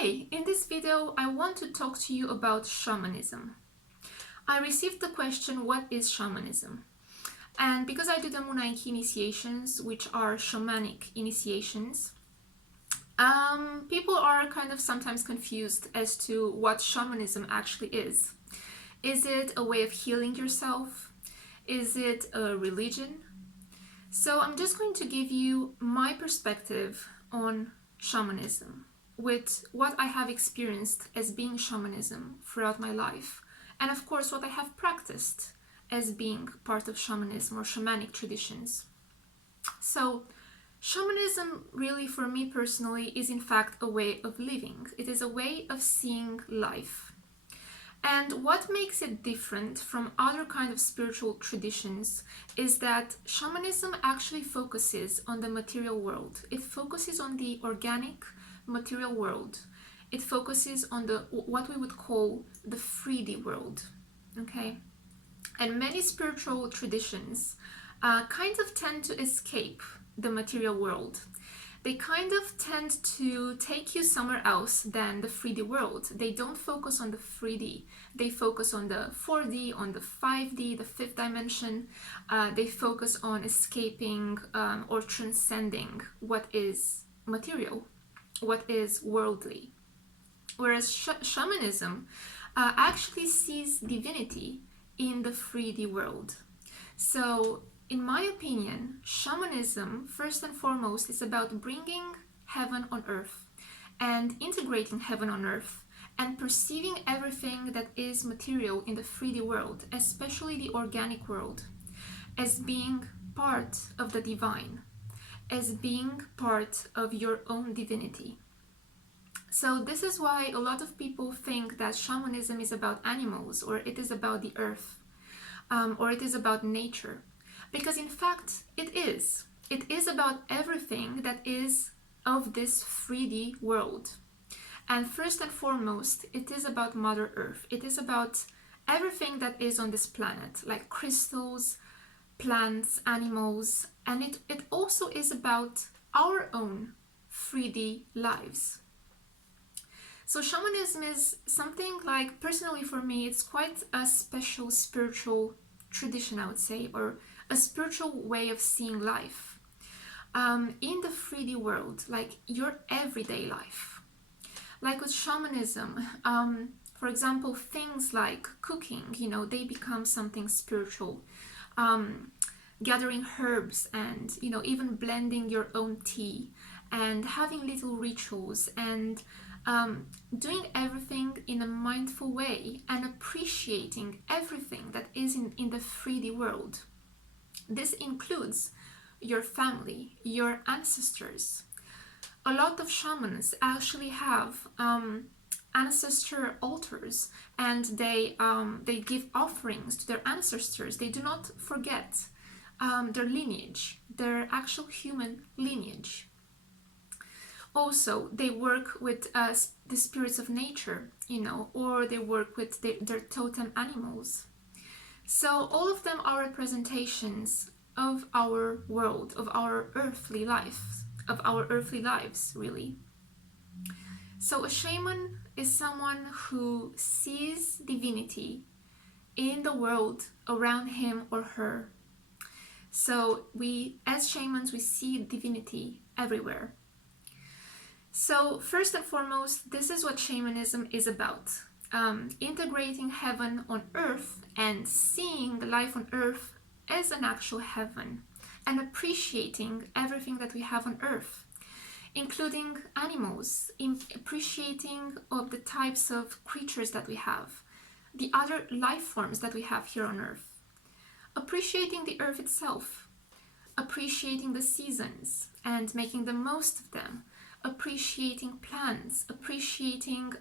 Hey, in this video I want to talk to you about shamanism. I received the question, what is shamanism? And because I do the Moonai initiations, which are shamanic initiations, people are kind of sometimes confused as to what shamanism actually is. Is it a way of healing yourself? Is it a religion? So I'm just going to give you my perspective on shamanism, with what I have experienced as being shamanism throughout my life, and of course what I have practiced as being part of shamanism or shamanic traditions. So shamanism really, for me personally, is in fact a way of living. It is a way of seeing life. And what makes it different from other kind of spiritual traditions is that shamanism actually focuses on the material world. It focuses on the organic material world. It focuses on the what we would call the 3D world. Okay, and many spiritual traditions kind of tend to escape the material world. They kind of tend to take you somewhere else than the 3D world. They don't focus on the 3D. They focus on the 4D, on the 5D, the fifth dimension. They focus on escaping or transcending what is material, what is worldly. Whereas shamanism actually sees divinity in the 3D world. So in my opinion, shamanism, first and foremost, is about bringing heaven on earth and integrating heaven on earth and perceiving everything that is material in the 3D world, especially the organic world, as being part of the divine, as being part of your own divinity. So this is why a lot of people think that shamanism is about animals, or it is about the earth, or it is about nature. Because in fact, it is. It is about everything that is of this 3D world. And first and foremost, it is about Mother Earth. It is about everything that is on this planet, like crystals, plants, animals. And it also is about our own 3D lives. So shamanism is something like, personally for me, it's quite a special spiritual tradition, I would say, or a spiritual way of seeing life in the 3D world, like your everyday life. Like with shamanism, for example, things like cooking, they become something spiritual. Gathering herbs and, even blending your own tea and having little rituals and doing everything in a mindful way and appreciating everything that is in the 3D world. This includes your family, your ancestors. A lot of shamans actually have ancestor altars, and they give offerings to their ancestors. They do not forget their lineage, their actual human lineage. Also, they work with the spirits of nature, or they work with their totem animals. So all of them are representations of our world, of our earthly life, of our earthly lives, really. So a shaman is someone who sees divinity in the world around him or her. So we, as shamans, we see divinity everywhere. So first and foremost, this is what shamanism is about. Integrating heaven on earth and seeing life on earth as an actual heaven and appreciating everything that we have on earth, including animals, appreciating of the types of creatures that we have, the other life forms that we have here on earth, appreciating the earth itself, appreciating the seasons and making the most of them, appreciating plants, appreciating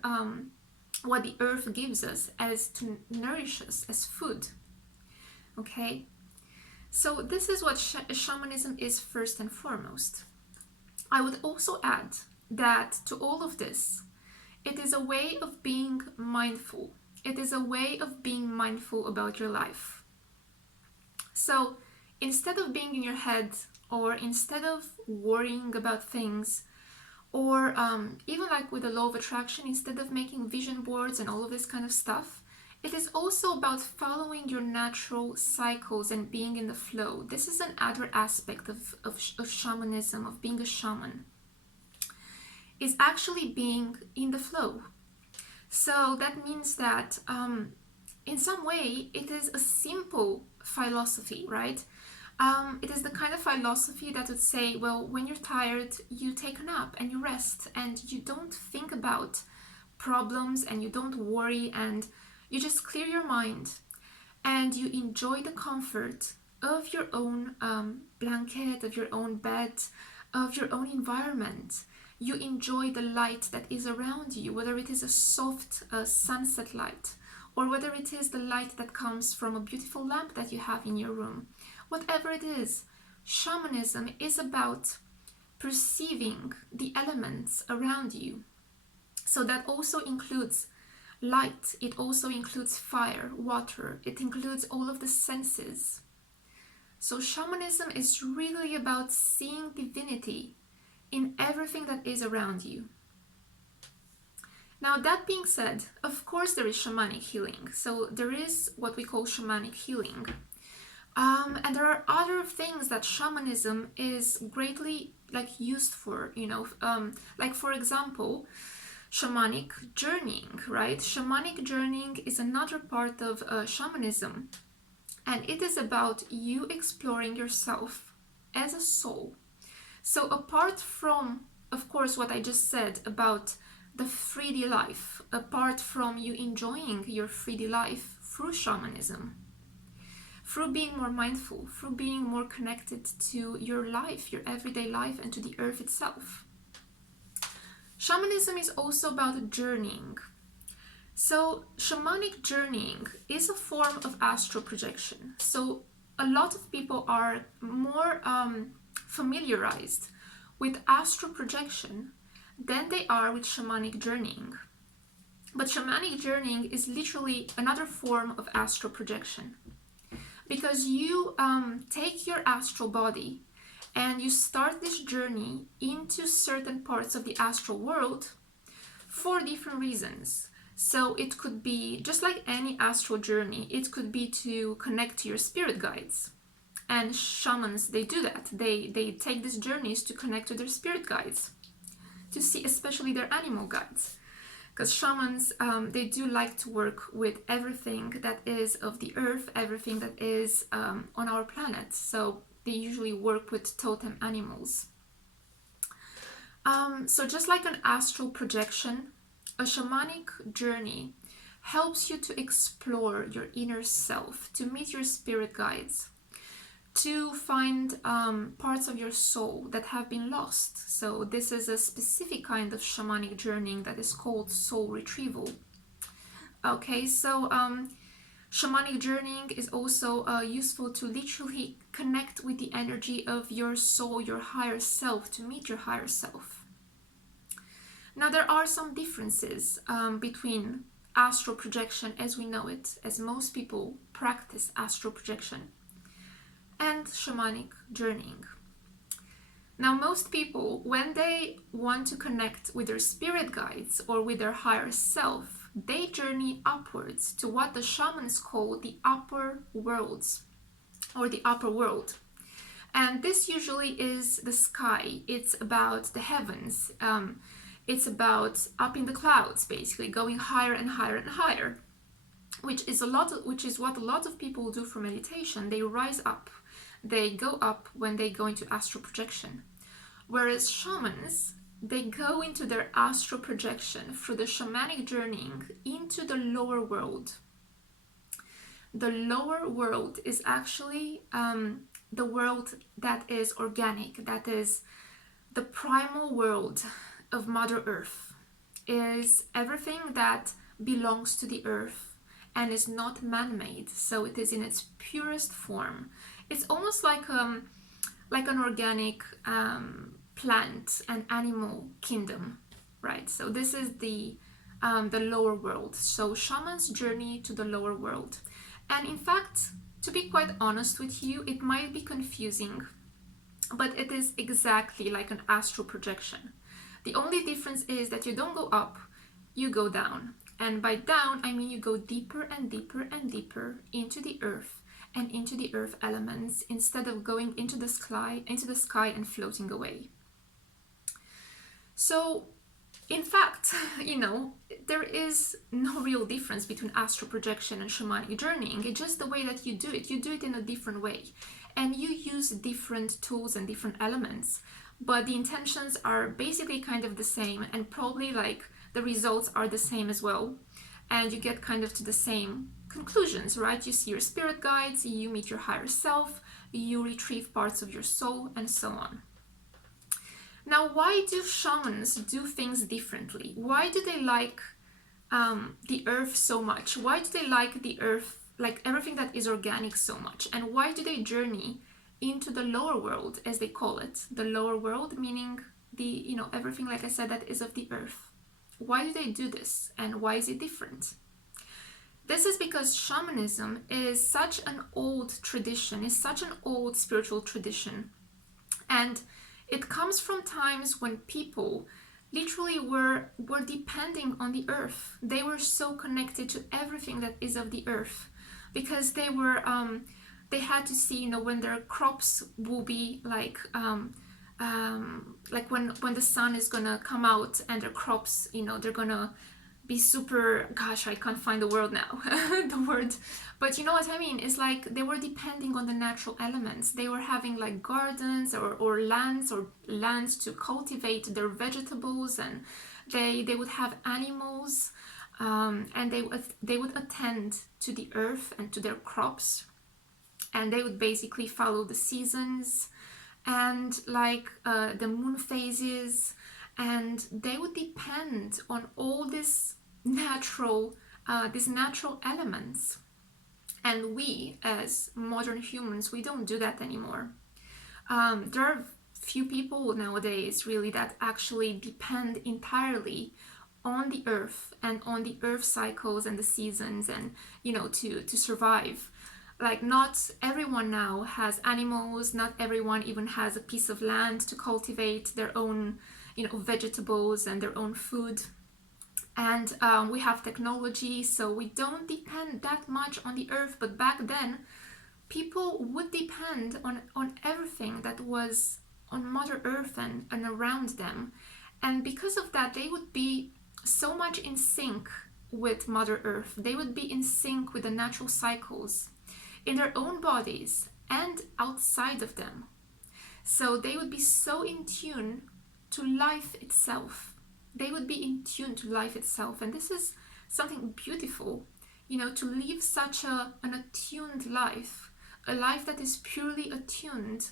what the earth gives us as to nourish us as food. Okay, so this is what shamanism is first and foremost. I would also add that to all of this, it is a way of being mindful. It is a way of being mindful about your life. So instead of being in your head, or instead of worrying about things, Or even like with the law of attraction, instead of making vision boards and all of this kind of stuff, it is also about following your natural cycles and being in the flow. This is another aspect of shamanism, of being a shaman, is actually being in the flow. So that means that in some way it is a simple philosophy, right? It is the kind of philosophy that would say, well, when you're tired, you take a nap and you rest and you don't think about problems and you don't worry and you just clear your mind and you enjoy the comfort of your own blanket, of your own bed, of your own environment. You enjoy the light that is around you, whether it is a soft sunset light or whether it is the light that comes from a beautiful lamp that you have in your room. Whatever it is, shamanism is about perceiving the elements around you. So that also includes light, it also includes fire, water, it includes all of the senses. So shamanism is really about seeing divinity in everything that is around you. Now, that being said, of course there is shamanic healing. So there is what we call shamanic healing. And there are other things that shamanism is greatly used for, like for example, shamanic journeying, right? Shamanic journeying is another part of shamanism, and it is about you exploring yourself as a soul. So apart from, of course, what I just said about the 3D life, apart from you enjoying your 3D life through shamanism, through being more mindful, through being more connected to your life, your everyday life, and to the earth itself. Shamanism is also about journeying. So shamanic journeying is a form of astral projection. So a lot of people are more familiarized with astral projection than they are with shamanic journeying. But shamanic journeying is literally another form of astral projection, because you take your astral body and you start this journey into certain parts of the astral world for different reasons. So it could be, just like any astral journey, it could be to connect to your spirit guides. And shamans, they do that. They take these journeys to connect to their spirit guides, to see especially their animal guides. Because shamans, they do like to work with everything that is of the earth, everything that is on our planet. So they usually work with totem animals. So just like an astral projection, a shamanic journey helps you to explore your inner self, to meet your spirit guides, to find parts of your soul that have been lost. So this is a specific kind of shamanic journeying that is called soul retrieval. Okay, so shamanic journeying is also useful to literally connect with the energy of your soul, your higher self, to meet your higher self. Now, there are some differences between astral projection as we know it, as most people practice astral projection, and shamanic journeying. Now, most people, when they want to connect with their spirit guides or with their higher self, they journey upwards to what the shamans call the upper worlds, or the upper world. And this usually is the sky. It's about the heavens. It's about up in the clouds, basically, going higher and higher and higher, which is what a lot of people do for meditation. They rise up. They go up when they go into astral projection. Whereas shamans, they go into their astral projection through the shamanic journeying into the lower world. The lower world is actually the world that is organic, that is the primal world of Mother Earth, is everything that belongs to the earth and is not man-made. So it is in its purest form. It's almost like an organic plant and animal kingdom, right? So this is the lower world. So shamans journey to the lower world. And in fact, to be quite honest with you, it might be confusing, but it is exactly like an astral projection. The only difference is that you don't go up, you go down. And by down, I mean you go deeper and deeper and deeper into the earth and into the earth elements, instead of going into the sky and floating away. So in fact, there is no real difference between astral projection and shamanic journeying. It's just the way that you do it. You do it in a different way. And you use different tools and different elements. But the intentions are basically kind of the same, and probably like the results are the same as well. And you get kind of to the same conclusions, right? You see your spirit guides, you meet your higher self, you retrieve parts of your soul, and so on. Now, why do shamans do things differently? Why do they like the earth so much? Why do they like the earth, like everything that is organic, so much? And why do they journey into the lower world, as they call it? The lower world meaning everything, like I said, that is of the earth. Why do they do this? And why is it different? This is because shamanism is such an old tradition, is such an old spiritual tradition. And it comes from times when people literally were depending on the earth. They were so connected to everything that is of the earth, because they had to see, when their crops will be like when the sun is gonna come out, and their crops, they're gonna be super, gosh, I can't find the word now, the word, but you know what I mean? It's like they were depending on the natural elements. They were having like gardens or lands to cultivate their vegetables, and they would have animals, and they would attend to the earth and to their crops, and they would basically follow the seasons and like the moon phases, and they would depend on all these natural elements. And we, as modern humans, we don't do that anymore. There are few people nowadays really that actually depend entirely on the earth and on the earth cycles and the seasons, and to survive. Like, not everyone now has animals, not everyone even has a piece of land to cultivate their own vegetables and their own food. And we have technology, so we don't depend that much on the earth. But back then, people would depend on everything that was on Mother Earth and around them. And because of that, they would be so much in sync with Mother Earth. They would be in sync with the natural cycles in their own bodies and outside of them. So they would be so in tune to life itself. They would be in tune to life itself. And this is something beautiful, to live such an attuned life, a life that is purely attuned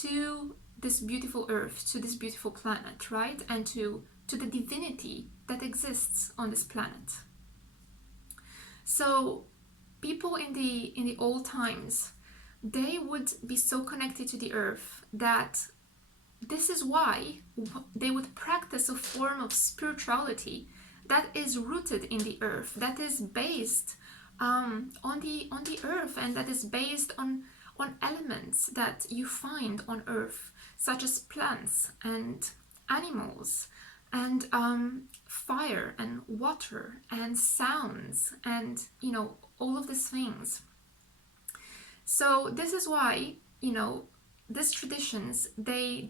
to this beautiful earth, to this beautiful planet, right? And to the divinity that exists on this planet. So people in the old times, they would be so connected to the earth that this is why they would practice a form of spirituality that is rooted in the earth, that is based on the earth, and that is based on elements that you find on earth, such as plants and animals and fire and water and sounds and all of these things. So this is why these traditions, they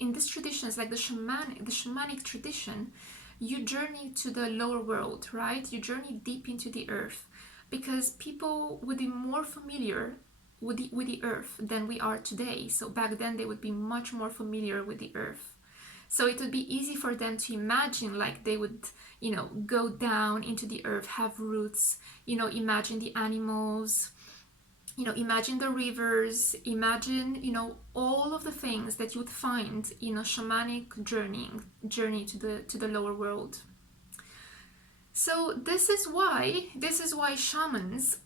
in these traditions, like the shamanic tradition, you journey to the lower world, right? You journey deep into the earth, because people would be more familiar with the earth than we are today. So back then they would be much more familiar with the earth. So it would be easy for them to imagine, like they would, go down into the earth, have roots, imagine the animals, imagine the rivers, imagine, all of the things that you would find in a shamanic journey to the lower world. So this is why shamans,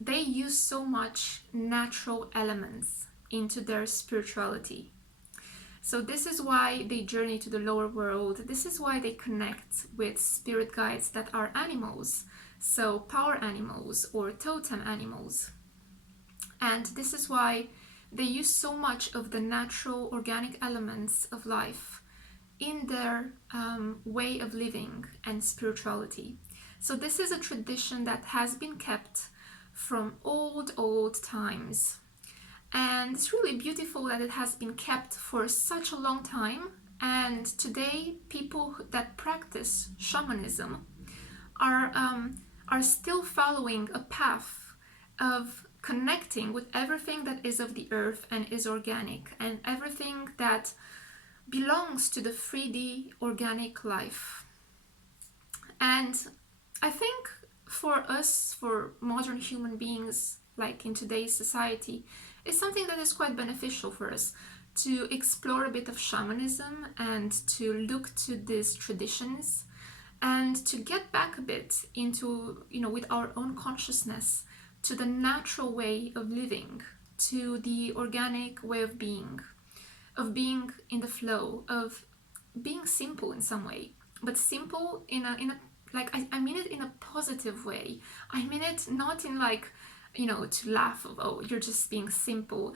they use so much natural elements into their spirituality. So this is why they journey to the lower world. This is why they connect with spirit guides that are animals, so power animals or totem animals. And this is why they use so much of the natural organic elements of life in their way of living and spirituality. So this is a tradition that has been kept from old times. And it's really beautiful that it has been kept for such a long time. And today, people that practice shamanism are still following a path of connecting with everything that is of the earth and is organic, and everything that belongs to the 3D organic life. And I think for us, for modern human beings, like in today's society, it's something that is quite beneficial for us to explore a bit of shamanism and to look to these traditions and to get back a bit into, with our own consciousness, to the natural way of living, to the organic way of being in the flow, of being simple in some way, but simple in a like, I mean it in a positive way. I mean it not in like, to laugh of, oh, you're just being simple,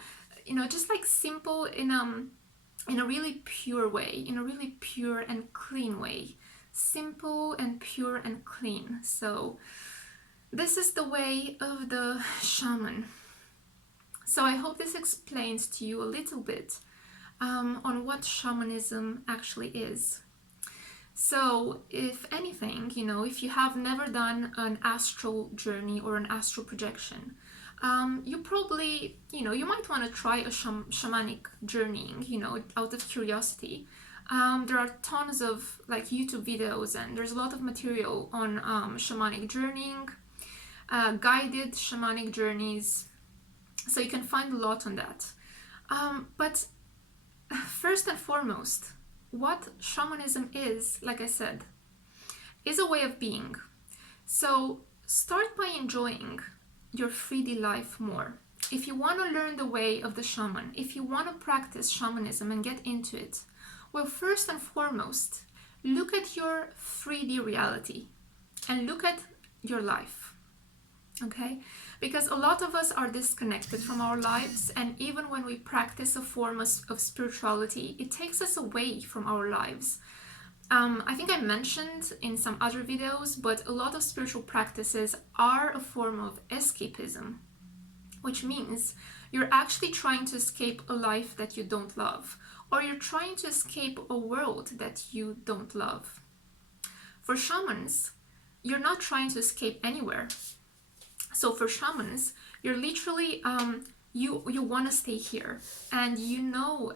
just like simple in a really pure way, in a really pure and clean way. Simple and pure and clean. So this is the way of the shaman. So I hope this explains to you a little bit on what shamanism actually is. So if anything, if you have never done an astral journey or an astral projection, you probably, you might want to try a shamanic journeying, out of curiosity. There are tons of like YouTube videos, and there's a lot of material on shamanic journeying, guided shamanic journeys. So you can find a lot on that. But first and foremost, what shamanism is, like I said, is a way of being. So start by enjoying your 3D life more. If you want to learn the way of the shaman, if you want to practice shamanism and get into it, well, first and foremost, look at your 3D reality and look at your life. Okay? Because a lot of us are disconnected from our lives, and even when we practice a form of spirituality, it takes us away from our lives. I think I mentioned in some other videos, but a lot of spiritual practices are a form of escapism, which means you're actually trying to escape a life that you don't love, or you're trying to escape a world that you don't love. For shamans, you're not trying to escape anywhere. So for shamans, you're literally, you want to stay here, and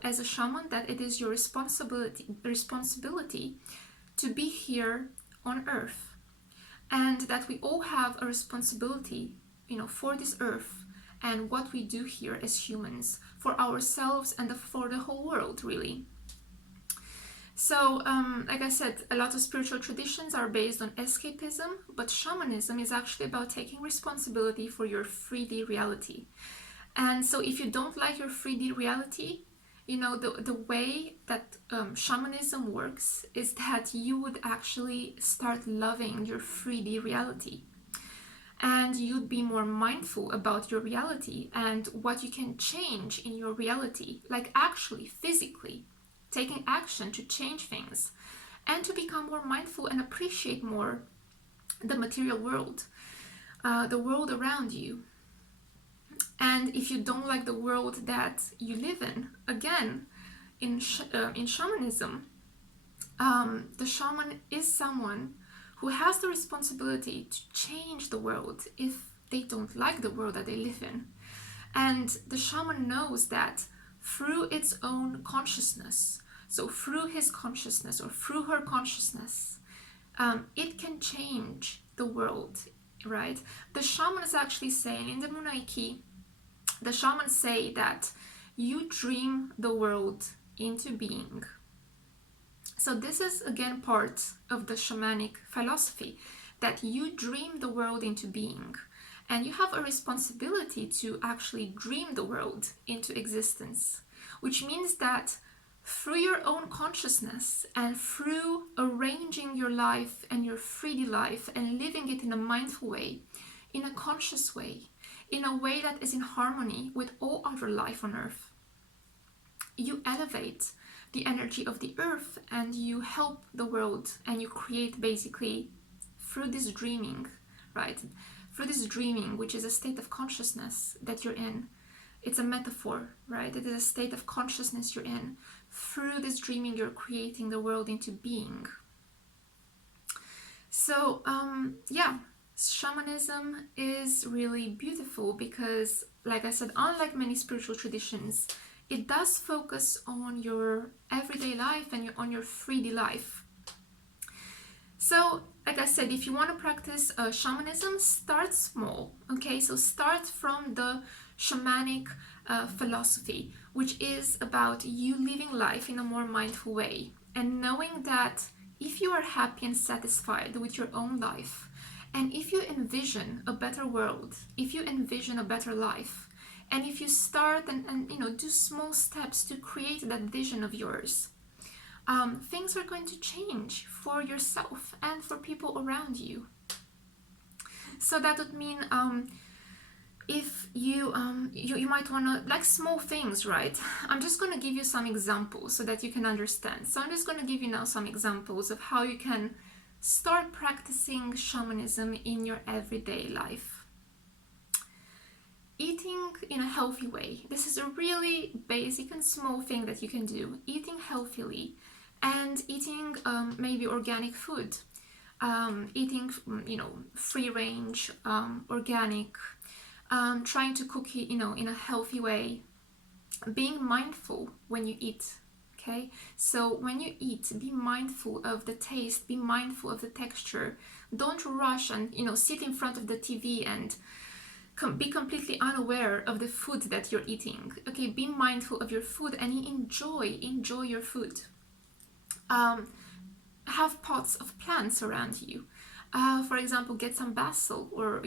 as a shaman that it is your responsibility to be here on earth, and that we all have a responsibility, for this earth and what we do here as humans, for ourselves and for the whole world, really. So, like I said, a lot of spiritual traditions are based on escapism, but shamanism is actually about taking responsibility for your 3D reality. And so if you don't like your 3D reality, the way that shamanism works is that you would actually start loving your 3D reality. And you'd be more mindful about your reality and what you can change in your reality, like actually, physically, taking action to change things, and to become more mindful and appreciate more the material world, the world around you. And if you don't like the world that you live in, again, in shamanism, the shaman is someone who has the responsibility to change the world if they don't like the world that they live in. And the shaman knows that through its own consciousness, so through his consciousness or through her consciousness, it can change the world, right? The shaman is actually saying in the Munaiki, the shamans say that you dream the world into being. So this is again part of the shamanic philosophy, that you dream the world into being, and you have a responsibility to actually dream the world into existence, which means that through your own consciousness and through arranging your life and your 3D life and living it in a mindful way, in a conscious way, in a way that is in harmony with all other life on earth, you elevate the energy of the earth, and you help the world, and you create basically through this dreaming, right? Through this dreaming, which is a state of consciousness that you're in. It's a metaphor, right? It is a state of consciousness you're in. Through this dreaming, you're creating the world into being. So, yeah, shamanism is really beautiful because, like I said, unlike many spiritual traditions, it does focus on your everyday life and on your 3D life. So, like I said, if you want to practice shamanism, start small, okay? So start from the shamanic philosophy, which is about you living life in a more mindful way and knowing that if you are happy and satisfied with your own life, and if you envision a better world, if you envision a better life, and if you start and do small steps to create that vision of yours, things are going to change for yourself and for people around you. So that would mean if you might want to, like, small things, right? I'm just going to give you some examples so that you can understand. So I'm just going to give you now some examples of how you can start practicing shamanism in your everyday life. Eating in a healthy way. This is a really basic and small thing that you can do. Eating healthily and eating maybe organic food. Eating, free range, organic. Trying to cook it, in a healthy way. Being mindful when you eat. Okay, so when you eat, be mindful of the taste, be mindful of the texture. Don't rush and sit in front of the TV and be completely unaware of the food that you're eating. Okay, be mindful of your food and enjoy your food. Have pots of plants around you. For example, get some basil, or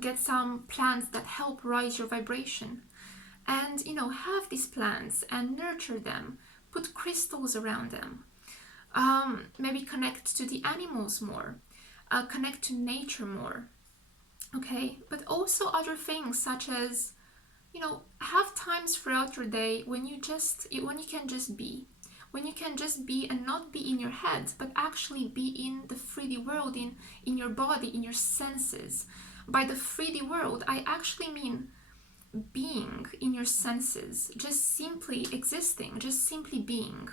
get some plants that help rise your vibration, and have these plants and nurture them. Put crystals around them. Maybe connect to the animals more. Connect to nature more. Okay, but also other things such as, have times throughout your day when you can just be. When you can just be and not be in your head, but actually be in the 3D world, in your body, in your senses. By the 3D world, I actually mean being in your senses, just simply existing, just simply being.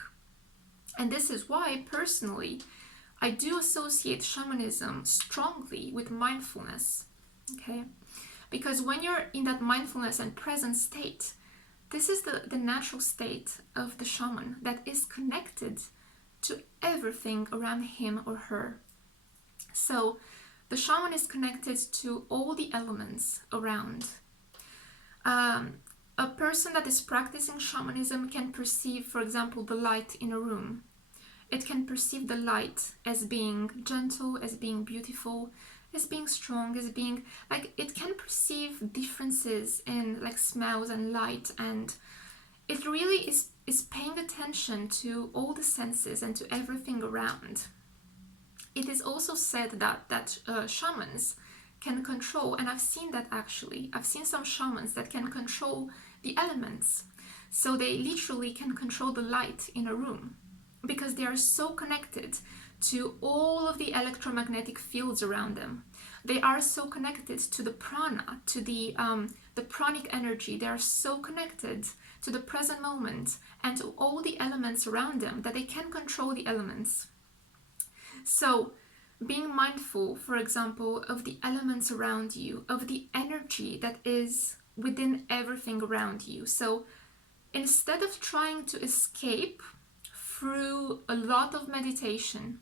And this is why, personally, I do associate shamanism strongly with mindfulness, okay? Because when you're in that mindfulness and present state, this is the natural state of the shaman that is connected to everything around him or her. So the shaman is connected to all the elements around. A person that is practicing shamanism can perceive, for example, the light in a room. It can perceive the light as being gentle, as being beautiful, as being strong, as being it can perceive differences in smells and light, and it really is paying attention to all the senses and to everything around. It is also said that shamans can control, and I've seen that actually. I've seen some shamans that can control the elements. So they literally can control the light in a room because they are so connected to all of the electromagnetic fields around them. They are so connected to the prana, to the pranic energy. They are so connected to the present moment and to all the elements around them that they can control the elements. So being mindful, for example, of the elements around you, of the energy that is within everything around you. So instead of trying to escape through a lot of meditation,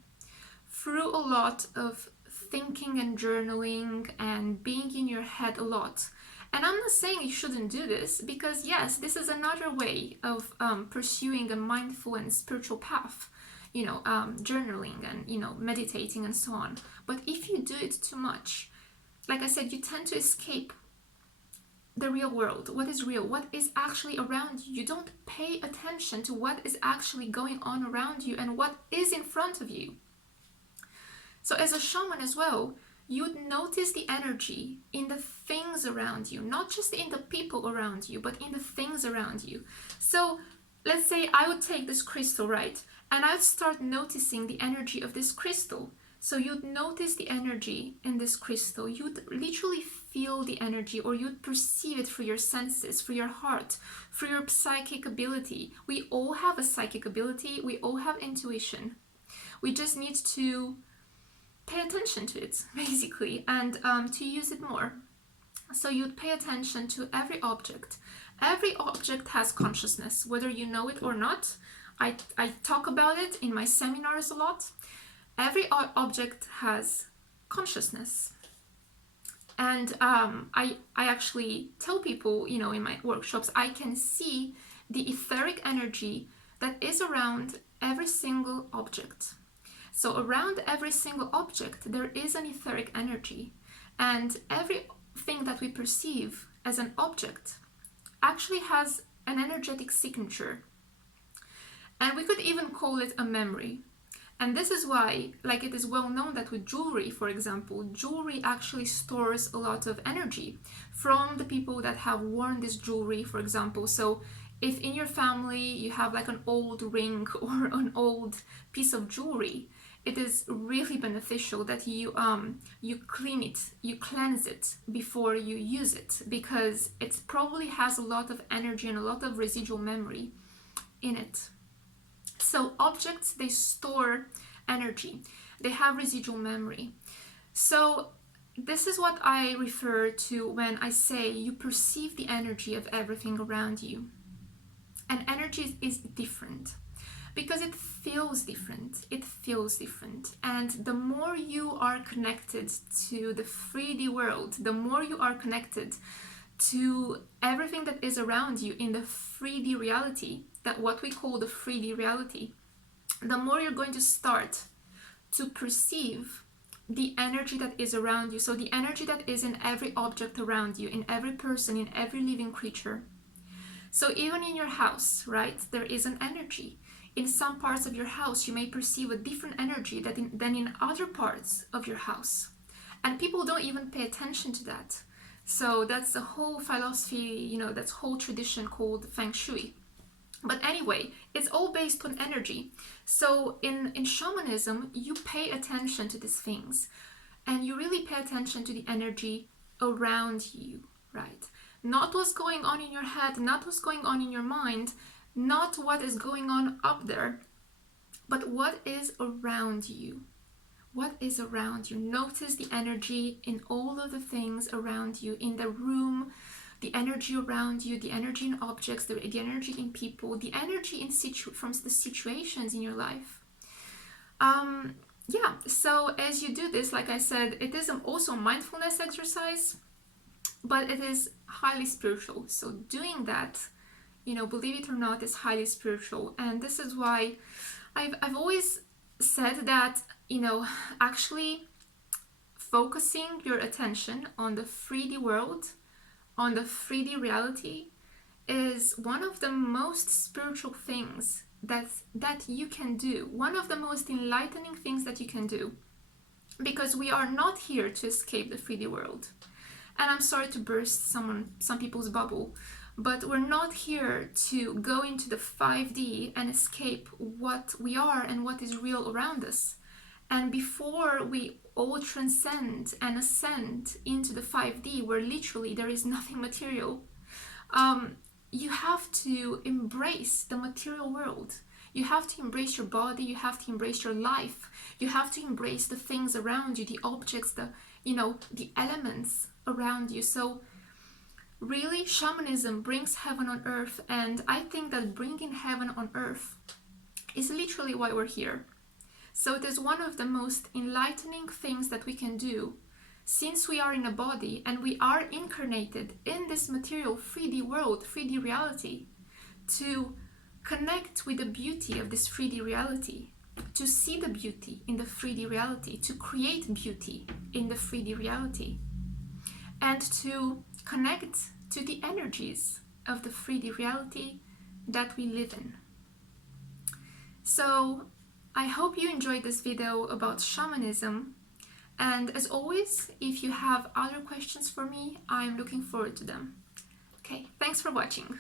through a lot of thinking and journaling and being in your head a lot, and I'm not saying you shouldn't do this, because yes, this is another way of pursuing a mindful and spiritual path, journaling and meditating and so on. But if you do it too much, like I said, you tend to escape the real world. What is real? What is actually around you? You don't pay attention to what is actually going on around you and what is in front of you. So as a shaman as well, you'd notice the energy in the things around you, not just in the people around you, but in the things around you. So let's say I would take this crystal, right? And I'd start noticing the energy of this crystal. So you'd notice the energy in this crystal. You'd literally feel the energy, or you'd perceive it through your senses, through your heart, through your psychic ability. We all have a psychic ability. We all have intuition. We just need to pay attention to it, basically, and to use it more. So you'd pay attention to every object. Every object has consciousness, whether you know it or not. I talk about it in my seminars a lot. Every object has consciousness. And I actually tell people, you know, in my workshops, I can see the etheric energy that is around every single object. So around every single object, there is an etheric energy. And everything that we perceive as an object actually has an energetic signature. And we could even call it a memory. And this is why, like, it is well known that with jewelry, for example, jewelry actually stores a lot of energy from the people that have worn this jewelry, for example. So if in your family you have like an old ring or an old piece of jewelry, it is really beneficial that you clean it, you cleanse it before you use it, because it probably has a lot of energy and a lot of residual memory in it. So objects, they store energy, they have residual memory. So this is what I refer to when I say you perceive the energy of everything around you. And energy is different because it feels different. It feels different. And the more you are connected to the 3D world, the more you are connected to everything that is around you in the 3D reality, that what we call the 3D reality, the more you're going to start to perceive the energy that is around you. So the energy that is in every object around you, in every person, in every living creature. So even in your house, right, there is an energy. In some parts of your house, you may perceive a different energy than in other parts of your house. And people don't even pay attention to that. So that's the whole philosophy, you know, that's whole tradition called Feng Shui. But anyway, it's all based on energy. So in shamanism, you pay attention to these things. And you really pay attention to the energy around you, right? Not what's going on in your head, not what's going on in your mind, not what is going on up there, but what is around you. What is around you? Notice the energy in all of the things around you, in the room, the energy around you, the energy in objects, the energy in people, the energy in from the situations in your life. Yeah, so as you do this, like I said, it is also a mindfulness exercise, but it is highly spiritual. So doing that, you know, believe it or not, is highly spiritual. And this is why I've always said that, you know, actually focusing your attention on the 3D world, on the 3D reality, is one of the most spiritual things that you can do, one of the most enlightening things that you can do, because we are not here to escape the 3D world. And I'm sorry to burst some people's bubble, but we're not here to go into the 5D and escape what we are and what is real around us. And before we all transcend and ascend into the 5D, where literally there is nothing material, you have to embrace the material world. You have to embrace your body, you have to embrace your life, you have to embrace the things around you, the objects, the elements around you. So really, shamanism brings heaven on earth, and I think that bringing heaven on earth is literally why we're here. So it is one of the most enlightening things that we can do, since we are in a body and we are incarnated in this material 3D world, 3D reality, to connect with the beauty of this 3D reality, to see the beauty in the 3D reality, to create beauty in the 3D reality, and to connect to the energies of the 3D reality that we live in. So I hope you enjoyed this video about shamanism, and as always, if you have other questions for me, I'm looking forward to them. Okay, thanks for watching.